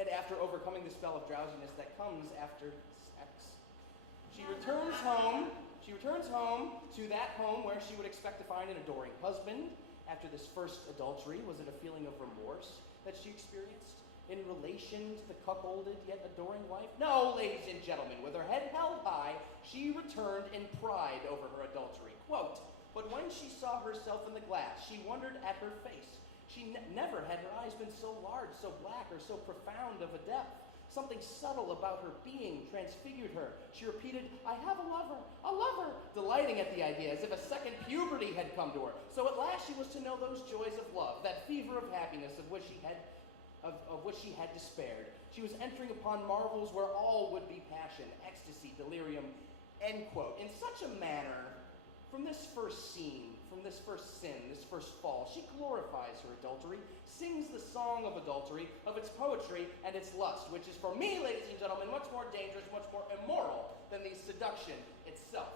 and after overcoming the spell of drowsiness that comes after sex, she returns home to that home where she would expect to find an adoring husband. After this first adultery, was it a feeling of remorse that she experienced in relation to the cuckolded yet adoring wife? No, ladies and gentlemen, with her head held high, she returned in pride over her adultery. Quote, but when she saw herself in the glass, she wondered at her face. She never had her eyes been so large, so black, or so profound of a depth. Something subtle about her being transfigured her. She repeated, I have a lover, delighting at the idea, as if a second puberty had come to her. So at last she was to know those joys of love, that fever of happiness of which she had despaired. She was entering upon marvels where all would be passion, ecstasy, delirium, end quote. In such a manner, from this first scene, from this first sin, this first fall, she glorifies her adultery, sings the song of adultery, of its poetry and its lust, which is for me, ladies and gentlemen, much more dangerous, much more immoral than the seduction itself.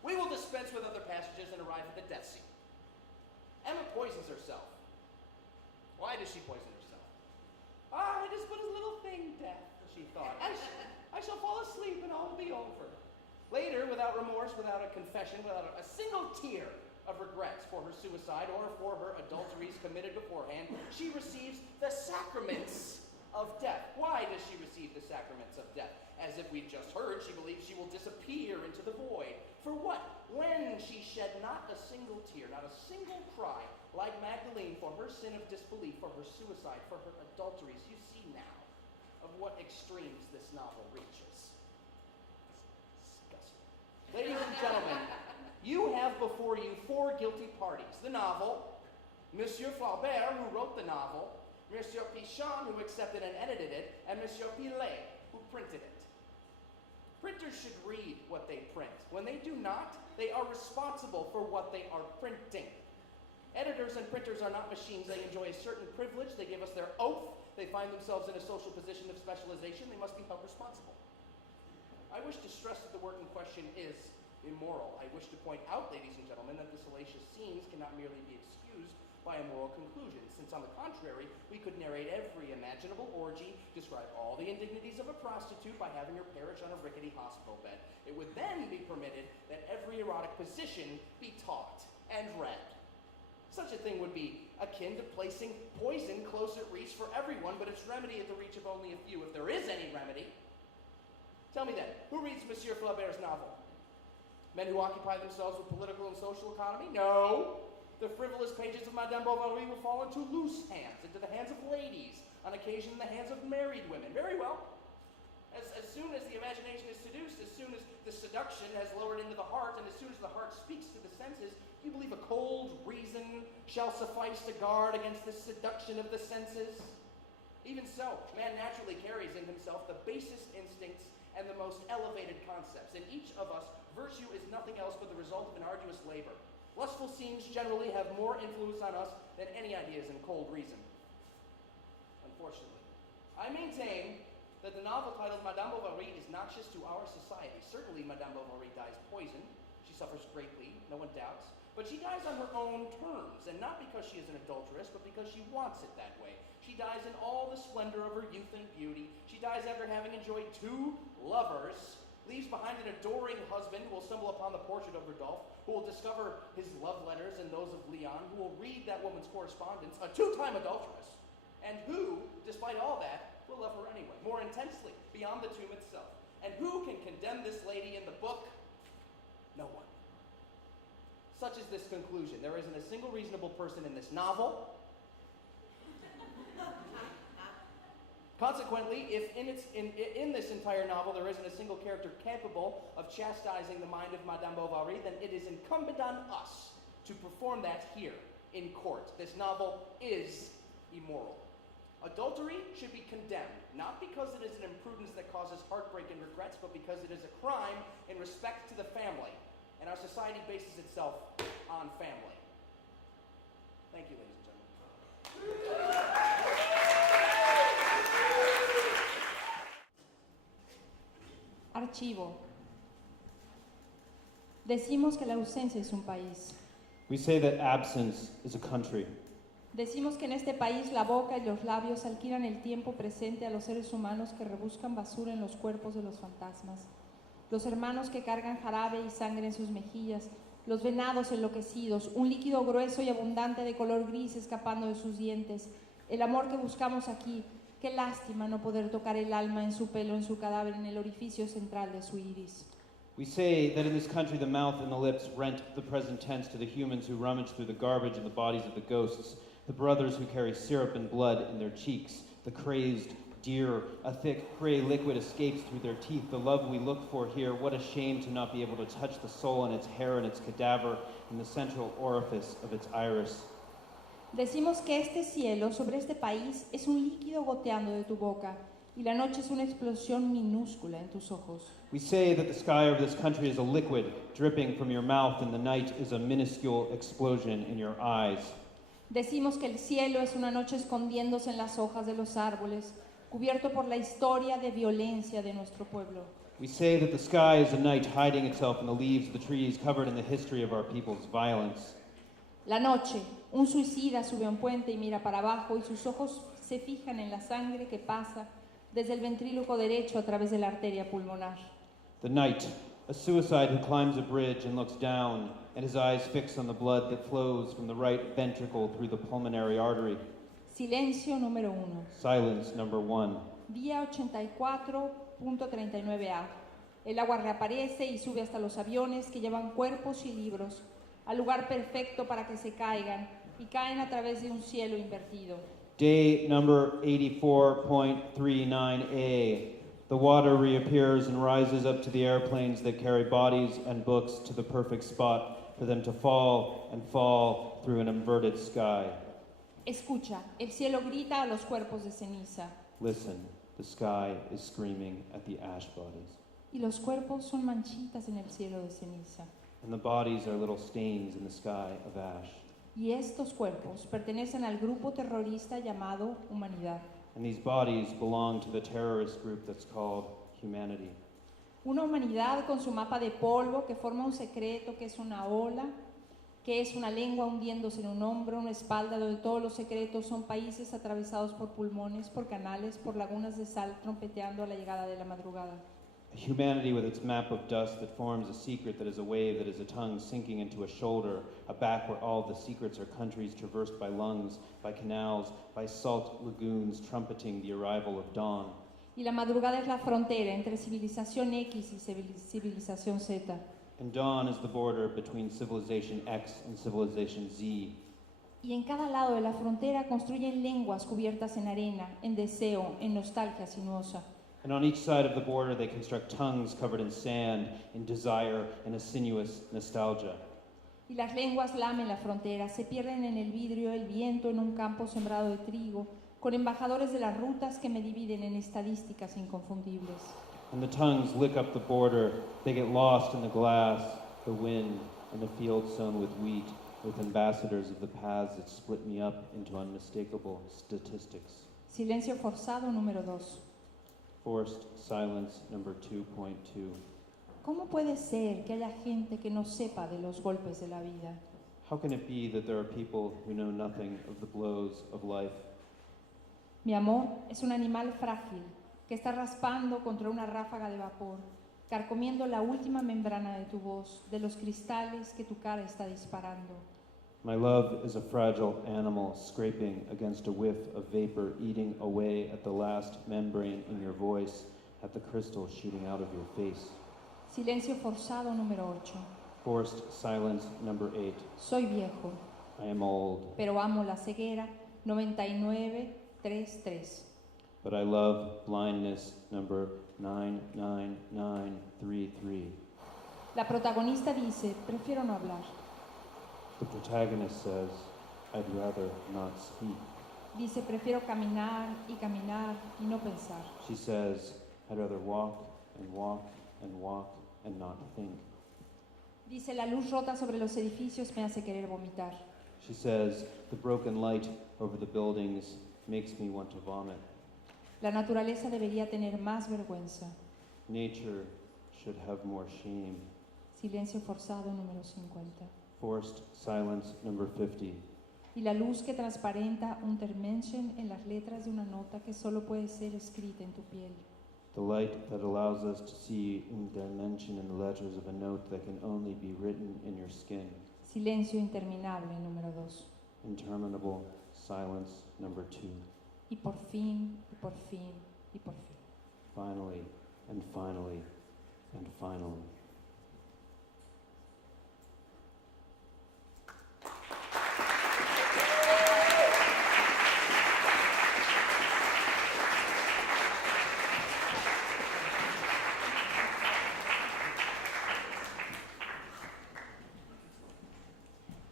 We will dispense with other passages and arrive at the death scene. Emma poisons herself. Why does she poison herself? It is but a little thing, death, she thought. I shall fall asleep and all will be over. Later, without remorse, without a confession, without a single tear of regrets for her suicide or for her adulteries committed beforehand, she receives the sacraments of death. Why does she receive the sacraments of death? As if we've just heard, she believes she will disappear into the void. For what? When she shed not a single tear, not a single cry, like Magdalene for her sin of disbelief, for her suicide, for her adulteries. You see now of what extremes this novel reaches. Disgusting. Ladies and gentlemen, you have before you four guilty parties. The novel, Monsieur Flaubert, who wrote the novel, Monsieur Pichon, who accepted and edited it, and Monsieur Pillet, who printed it. Printers should read what they print. When they do not, they are responsible for what they are printing. Editors and printers are not machines. They enjoy a certain privilege. They give us their oath. They find themselves in a social position of specialization. They must be held responsible. I wish to stress that the work in question is immoral. I wish to point out, ladies and gentlemen, that the salacious scenes cannot merely be excused by a moral conclusion, since on the contrary, we could narrate every imaginable orgy, describe all the indignities of a prostitute by having her perish on a rickety hospital bed. It would then be permitted that every erotic position be taught and read. Such a thing would be akin to placing poison close at reach for everyone, but its remedy at the reach of only a few, if there is any remedy. Tell me then, who reads Monsieur Flaubert's novel? Men who occupy themselves with political and social economy? No. The frivolous pages of Madame Bovary will fall into loose hands, into the hands of ladies, on occasion in the hands of married women. Very well. As soon as the imagination is seduced, as soon as the seduction has lowered into the heart, and as soon as the heart speaks to the senses, do you believe a cold reason shall suffice to guard against the seduction of the senses? Even so, man naturally carries in himself the basest instincts and the most elevated concepts. In each of us, virtue is nothing else but the result of an arduous labor. Lustful scenes generally have more influence on us than any ideas in cold reason. Unfortunately. I maintain that the novel titled Madame Bovary is noxious to our society. Certainly Madame Bovary dies poisoned. She suffers greatly, no one doubts. But she dies on her own terms, and not because she is an adulteress, but because she wants it that way. She dies in all the splendor of her youth and beauty. She dies after having enjoyed 2 lovers, leaves behind an adoring husband who will stumble upon the portrait of Rodolphe, who will discover his love letters and those of Leon, who will read that woman's correspondence, a 2-time adulteress, and who, despite all that, will love her anyway, more intensely, beyond the tomb itself. And who can condemn this lady in the book? No one. Such is this conclusion. There isn't a single reasonable person in this novel. Consequently, if in this entire novel there isn't a single character capable of chastising the mind of Madame Bovary, then it is incumbent on us to perform that here in court. This novel is immoral. Adultery should be condemned, not because it is an imprudence that causes heartbreak and regrets, but because it is a crime in respect to the family. And our society bases itself on family. Thank you, ladies and gentlemen. Archivo. Decimos que la ausencia es un país. We say that absence is a country. Decimos que en este país la boca y los labios alquilan el tiempo presente a los seres humanos que rebuscan basura en los cuerpos de los fantasmas. Los hermanos que cargan jarabe y sangre en sus mejillas, los venados enloquecidos, un líquido grueso y abundante de color gris escapando de sus dientes. El amor que buscamos aquí. Qué lástima no poder tocar el alma en su pelo, en su cadáver, en el orificio central de su iris. We say that in this country the mouth and the lips rent the present tense to the humans who rummage through the garbage in the bodies of the ghosts, the brothers who carry syrup and blood in their cheeks, the crazed deer, a thick gray liquid escapes through their teeth, the love we look for here. What a shame to not be able to touch the soul in its hair and its cadaver in the central orifice of its iris. Decimos que este cielo sobre este país es un líquido goteando de tu boca y la noche es una explosión minúscula en tus ojos. We say that the sky over this country is a liquid dripping from your mouth and the night is a minuscule explosion in your eyes. Decimos que el cielo es una noche escondiéndose en las hojas de los árboles, cubierto por la historia de violencia de nuestro pueblo. We say that the sky is a night hiding itself in the leaves of the trees, covered in the history of our people's violence. La noche, un suicida sube a un puente y mira para abajo y sus ojos se fijan en la sangre que pasa desde el ventríloco derecho a través de la arteria pulmonar. The night, a suicide who climbs a bridge and looks down, and his eyes fix on the blood that flows from the right ventricle through the pulmonary artery. Silencio número 1. Silence number 1. Día 84.39A. El agua reaparece y sube hasta los aviones que llevan cuerpos y libros al lugar perfecto para que se caigan y caen a través de un cielo invertido. Day number 84.39A. The water reappears and rises up to the airplanes that carry bodies and books to the perfect spot for them to fall and fall through an inverted sky. Escucha, el cielo grita a los cuerpos de ceniza. Listen, The sky is screaming at the ash bodies. Y los cuerpos son manchitas en el cielo de ceniza. And the bodies are little stains in the sky of ash. Y estos cuerpos pertenecen al grupo terrorista llamado Humanidad. And these bodies belong to the terrorist group that's called humanity. Una humanidad con su mapa de polvo que forma un secreto, que es una ola, que es una lengua hundiéndose en un hombro, una espalda donde todos los secretos son países atravesados por pulmones, por canales, por lagunas de sal, trompeteando a la llegada de la madrugada. A humanity with its map of dust that forms a secret that is a wave that is a tongue sinking into a shoulder, a back where all the secrets are countries traversed by lungs, by canals, by salt lagoons trumpeting the arrival of dawn. Y la madrugada es la frontera entre civilización X y civilización Z. And dawn is the border between civilization X and civilization Z. Y en cada lado de la frontera construyen lenguas cubiertas en arena, en deseo, en nostalgia sinuosa. And on each side of the border they construct tongues covered in sand, in desire, and a sinuous nostalgia. Y las lenguas lamen la frontera, se pierden en el vidrio, el viento en un campo sembrado de trigo, con embajadores de las rutas que me dividen en estadísticas inconfundibles. And the tongues lick up the border, they get lost in the glass, the wind, and a field sown with wheat, with ambassadors of the paths that split me up into unmistakable statistics. Silencio forzado número 2. Forced silence number 2.2. ¿Cómo puede ser que haya gente que no sepa de los golpes de la vida? How can it be that there are people who know nothing of the blows of life? Mi amor es un animal frágil que está raspando contra una ráfaga de vapor, carcomiendo la última membrana de tu voz, de los cristales que tu cara está disparando. My love is a fragile animal scraping against a whiff of vapor, eating away at the last membrane in your voice, at the crystal shooting out of your face. Silencio forzado número 8. Forced silence number 8. Soy viejo, I am old, pero amo la ceguera 9933. but I love blindness number 99933. La protagonista dice, prefiero no hablar. The protagonist says, I'd rather not speak. Dice, prefiero caminar y no pensar. She says, I'd rather walk and walk and walk and not think. Dice, la luz rota sobre los edificios me hace querer vomitar. She says, the broken light over the buildings makes me want to vomit. La naturaleza debería tener más vergüenza. Nature should have more shame. Silencio forzado número 50. Forced silence number 50. Y la luz que transparenta un Untermenschen en las letras de una nota que solo puede ser escrita en tu piel. The light that allows us to see un dimension in the letters of a note that can only be written in your skin. Silencio interminable número 2. Interminable silence number 2. Y por fin, y por fin, y por fin. Finally, and finally, and finally.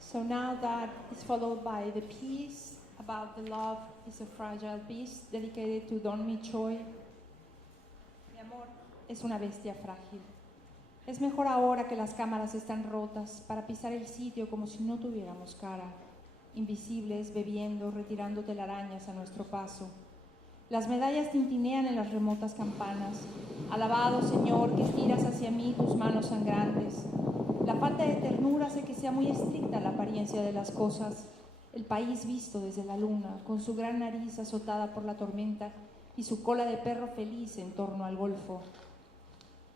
So now that is followed by the piece about the love is a fragile beast dedicated to Don Mi Choi. Mi amor es una bestia frágil. Es mejor ahora que las cámaras están rotas para pisar el sitio como si no tuviéramos cara, invisibles, bebiendo, retirando telarañas a nuestro paso. Las medallas tintinean en las remotas campanas. Alabado Señor, que estiras hacia mí tus manos sangrantes. La falta de ternura hace que sea muy estricta la apariencia de las cosas. El país visto desde la luna, con su gran nariz azotada por la tormenta y su cola de perro feliz en torno al golfo.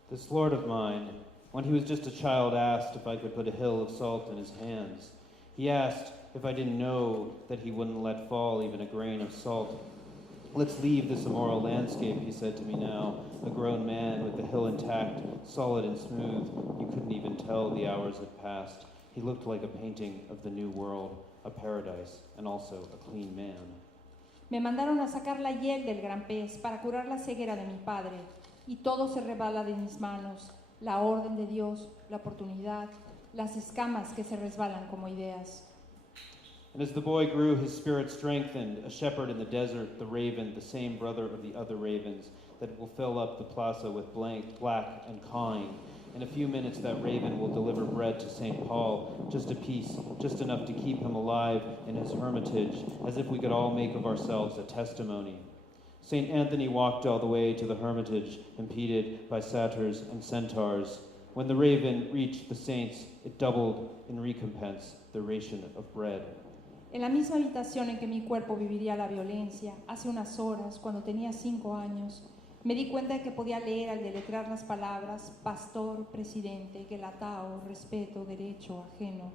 This lord of mine, when he was just a child, asked if I could put a hill of salt in his hands. He asked if I didn't know that he wouldn't let fall even a grain of salt. Let's leave this immoral landscape, he said to me now, a grown man with the hill intact, solid and smooth. You couldn't even tell the hours had passed. He looked like a painting of the new world, a paradise, and also a clean man. Me mandaron a sacar la hiel del gran pez para curar la ceguera de mi padre, y todo se rebala de mis manos, la orden de Dios, la oportunidad, las escamas que se resbalan como ideas. And as the boy grew, his spirit strengthened, a shepherd in the desert, the raven, the same brother of the other ravens, that will fill up the plaza with black and cawing. In a few minutes, that raven will deliver bread to St. Paul, just a piece, just enough to keep him alive in his hermitage, as if we could all make of ourselves a testimony. St. Anthony walked all the way to the hermitage, impeded by satyrs and centaurs. When the raven reached the saints, it doubled in recompense the ration of bread. En la misma habitación en que mi cuerpo viviría la violencia, hace unas horas, cuando tenía 5 años, me di cuenta de que podía leer al deletrear las palabras pastor, presidente, gelatao, respeto, derecho, ajeno.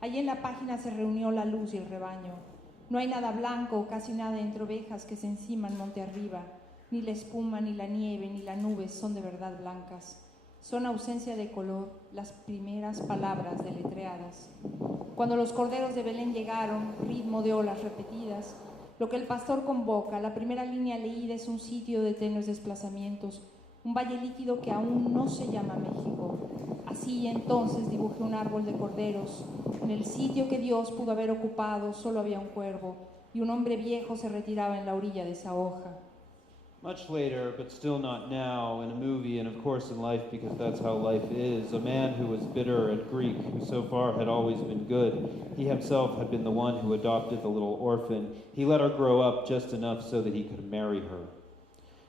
Allí en la página se reunió la luz y el rebaño. No hay nada blanco, casi nada entre ovejas que se enciman monte arriba. Ni la espuma, ni la nieve, ni la nube son de verdad blancas. Son ausencia de color, las primeras palabras deletreadas. Cuando los corderos de Belén llegaron, ritmo de olas repetidas, lo que el pastor convoca, la primera línea leída es un sitio de tenues desplazamientos, un valle líquido que aún no se llama México. Así entonces dibujé un árbol de corderos. En el sitio que Dios pudo haber ocupado solo había un cuervo, y un hombre viejo se retiraba en la orilla de esa hoja. Much later, but still not now, in a movie and of course in life, because that's how life is, a man who was bitter and Greek, who so far had always been good. He himself had been the one who adopted the little orphan. He let her grow up just enough so that he could marry her.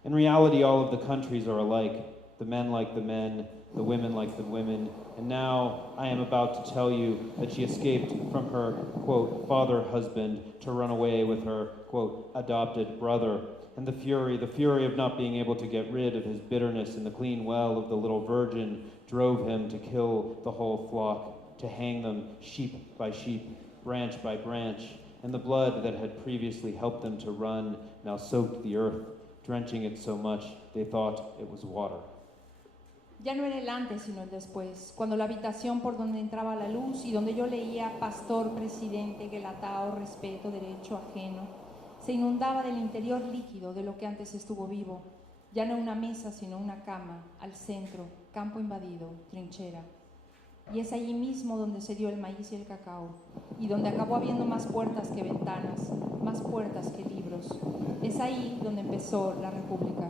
In reality, all of the countries are alike. The men like the men, the women like the women, and now I am about to tell you that she escaped from her, quote, father husband to run away with her, quote, adopted brother. And the fury of not being able to get rid of his bitterness in the clean well of the little virgin drove him to kill the whole flock, to hang them sheep by sheep, branch by branch, and the blood that had previously helped them to run now soaked the earth, drenching it so much they thought it was water. Ya no era el antes, sino el después, cuando la habitación por donde entraba la luz y donde yo leía pastor, presidente, gelatao, respeto, derecho, ajeno, se inundaba del interior líquido de lo que antes estuvo vivo, ya no una mesa, sino una cama, al centro, campo invadido, trinchera. Y es allí mismo donde se dio el maíz y el cacao, y donde acabó habiendo más puertas que ventanas, más puertas que libros. Es ahí donde empezó la República.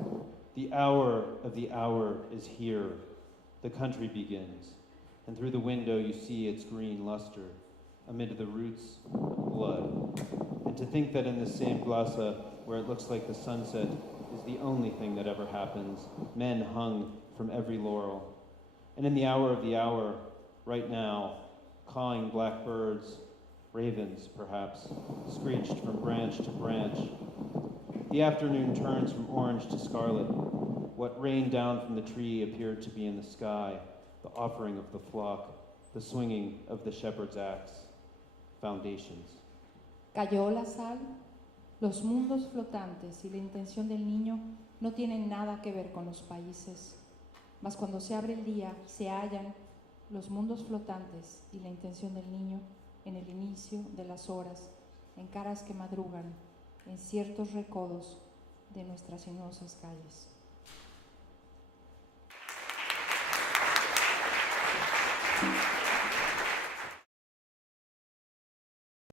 The hour of the hour is here. The country begins, and through the window you see its green luster, amid the roots of blood. And to think that in this same plaza, where it looks like the sunset is the only thing that ever happens, men hung from every laurel. And in the hour of the hour, right now, cawing black birds, ravens perhaps, screeched from branch to branch. The afternoon turns from orange to scarlet. What rained down from the tree appeared to be in the sky, the offering of the flock, the swinging of the shepherd's axe, foundations. ¿Cayó la sal? Los mundos flotantes y la intención del niño no tienen nada que ver con los países. Mas cuando se abre el día, se hallan los mundos flotantes y la intención del niño en el inicio de las horas, en caras que madrugan, en ciertos recodos de nuestras sinuosas calles.